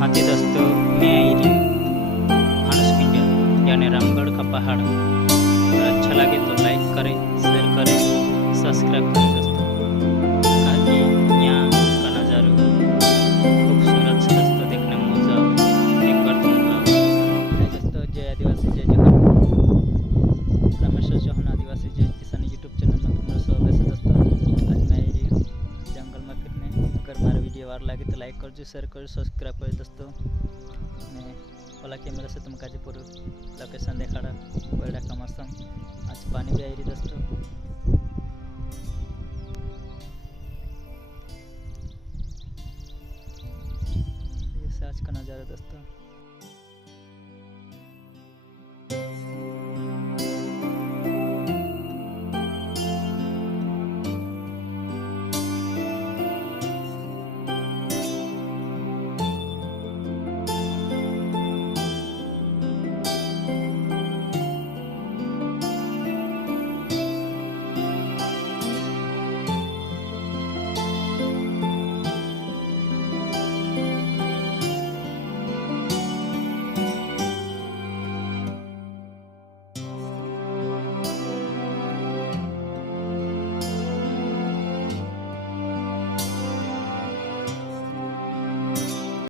हाँ जी दोस्तों, मैं आई रही मानस पिंजर यानी रामगढ़ का पहाड़। अगर अच्छा लगे तो लाइक करें, शेयर करें, सब्सक्राइब करें दोस्तों। ताकि यहाँ का नज़ारा खूबसूरत से दोस्तों देखने में मजा आवे। एक बार तुम हाय दोस्तों, जय आदिवासी जय जोहार। रामेश्वर चौहान आदिवासी जय किसान यूट्यूब चैनल में तुम्हारा स्वागत है दोस्तों। आज मैं आई रही हूँ जंगल में फिरने। अगर मारा वीडियो वार लगे तो लाइक कर, शेयर कर, सब्सक्राइब कर दोस्तों। मैं ओला कैमरा से तुम गाजीपुर लोकेशन देखा कोयड़ा का मौसम। आज पानी भी आई रही दोस्तों। ये से आज का नज़ारा दोस्तों।